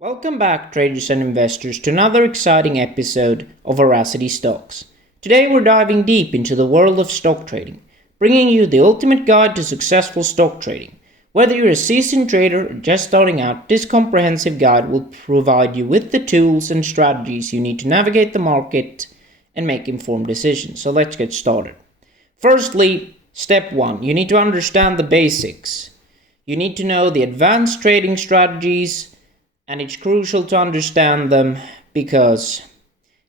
Welcome back, traders and investors, to another exciting episode of Veracity Stocks. Today we're diving deep into the world of stock trading, bringing you the ultimate guide to successful stock trading. Whether you're a seasoned trader or just starting out, this comprehensive guide will provide you with the tools and strategies you need to navigate the market and make informed decisions. So let's get started. Firstly, step 1, you need to understand the basics. You need to know the advanced trading strategies, and it's crucial to understand them because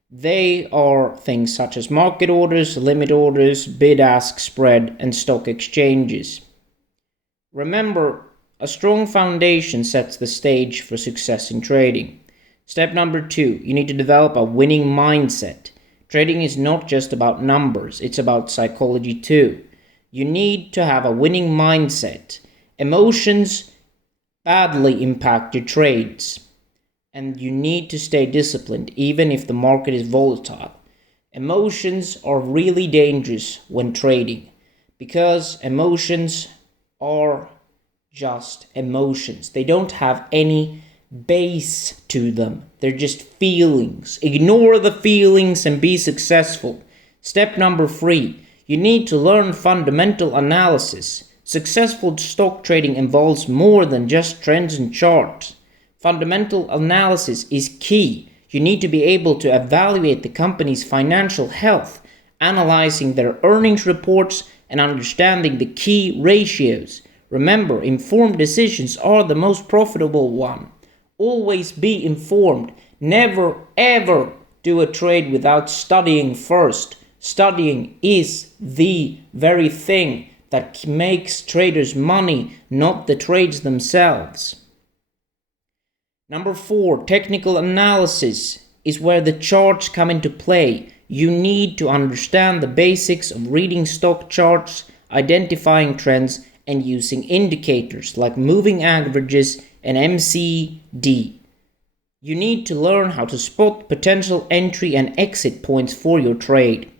they are things such as market orders, limit orders, bid-ask spread, and stock exchanges. Remember, a strong foundation sets the stage for success in trading. Step number 2, you need to develop a winning mindset. Trading is not just about numbers, it's about psychology too. You need to have a winning mindset. Emotions badly impact your trades, and you need to stay disciplined even if the market is volatile. Emotions are really dangerous when trading because emotions are just emotions. They don't have any base to them. They're just feelings. Ignore the feelings and be successful. Step number 3, you need to learn fundamental analysis. Successful stock trading involves more than just trends and charts. Fundamental analysis is key. You need to be able to evaluate the company's financial health, analyzing their earnings reports and understanding the key ratios. Remember, informed decisions are the most profitable one. Always be informed. Never ever do a trade without studying first. Studying is the very thing that makes traders money, not the trades themselves. Number 4, technical analysis is where the charts come into play. You need to understand the basics of reading stock charts, identifying trends, and using indicators like moving averages and MACD. You need to learn how to spot potential entry and exit points for your trade.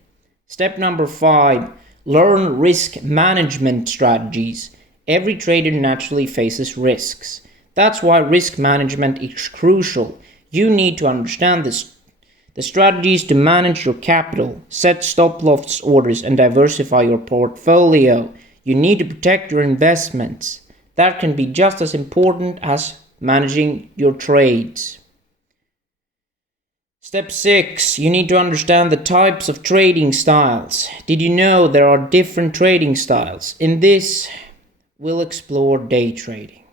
Step number 5, learn risk management strategies. Every trader naturally faces risks. That's why risk management is crucial. You need to understand the strategies to manage your capital, set stop loss orders, and diversify your portfolio. You need to protect your investments. That can be just as important as managing your trades. Step 6, you need to understand the types of trading styles. Did you know there are different trading styles? In this, we'll explore day trading,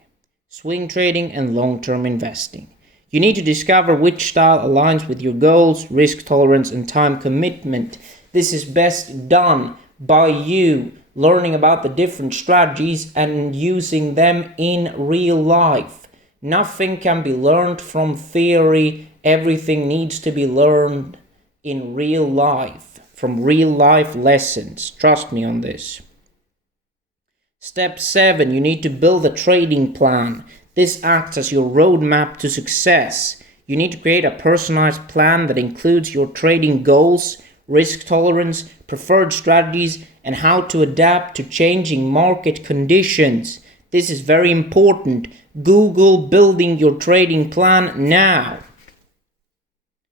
swing trading, and long-term investing. You need to discover which style aligns with your goals, risk tolerance, and time commitment. This is best done by you learning about the different strategies and using them in real life. Nothing can be learned from theory. Everything needs to be learned in real life, from real life lessons. Trust me on this. Step 7, you need to build a trading plan. This acts as your roadmap to success. You need to create a personalized plan that includes your trading goals, risk tolerance, preferred strategies, and how to adapt to changing market conditions. This is very important. Google building your trading plan now.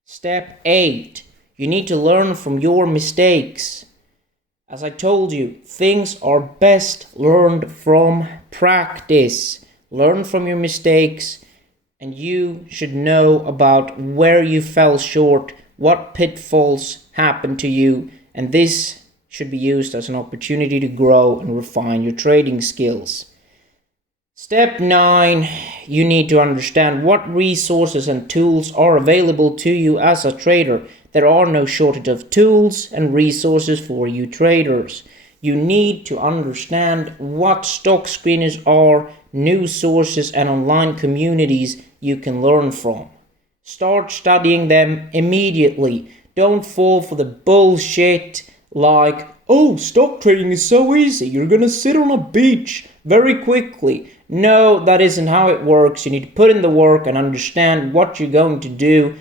Step 8, you need to learn from your mistakes. As I told you, things are best learned from practice. Learn from your mistakes, and you should know about where you fell short, what pitfalls happened to you, and this should be used as an opportunity to grow and refine your trading skills. Step 9, you need to understand what resources and tools are available to you as a trader. There are no shortage of tools and resources for you traders. You need to understand what stock screeners are, news sources, and online communities you can learn from. Start studying them immediately. Don't fall for the bullshit like, oh, stock trading is so easy, you're gonna sit on a beach very quickly. No, that isn't how it works. You need to put in the work and understand what you're going to do.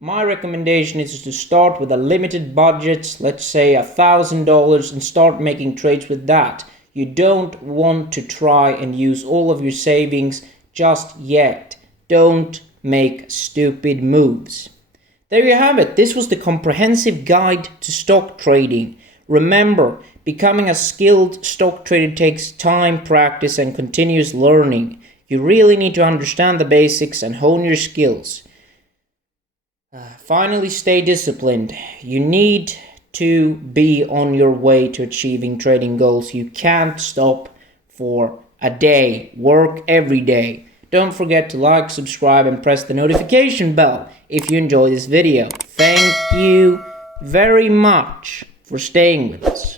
My recommendation is to start with a limited budget, let's say $1,000, and start making trades with that. You don't want to try and use all of your savings just yet. Don't make stupid moves. There you have it. This was the comprehensive guide to stock trading. Remember, becoming a skilled stock trader takes time, practice, and continuous learning. You really need to understand the basics and hone your skills. Finally, stay disciplined. You need to be on your way to achieving trading goals. You can't stop for a day. Work every day. Don't forget to like, subscribe, and press the notification bell if you enjoy this video. Thank you very much for staying with us.